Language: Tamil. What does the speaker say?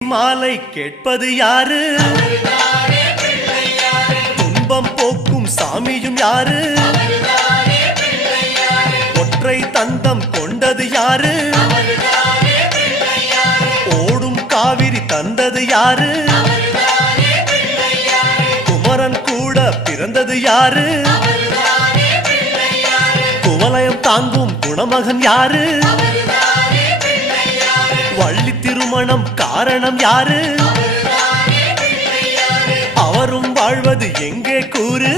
மாலை கேட்பது யாரு? துன்பம் போக்கும் சாமியும் யாரு? ஒற்றை தந்தம் கொண்டது யாரு? ஓடும் காவிரி தந்தது யாரு? குமரன் கூட பிறந்தது யாரு? குவலயம் தாங்கும் குணமகன் யாரு? வள்ளி திருமணம் காரணம் யாரு? அவரும் வாழ்வது எங்கே கூறு?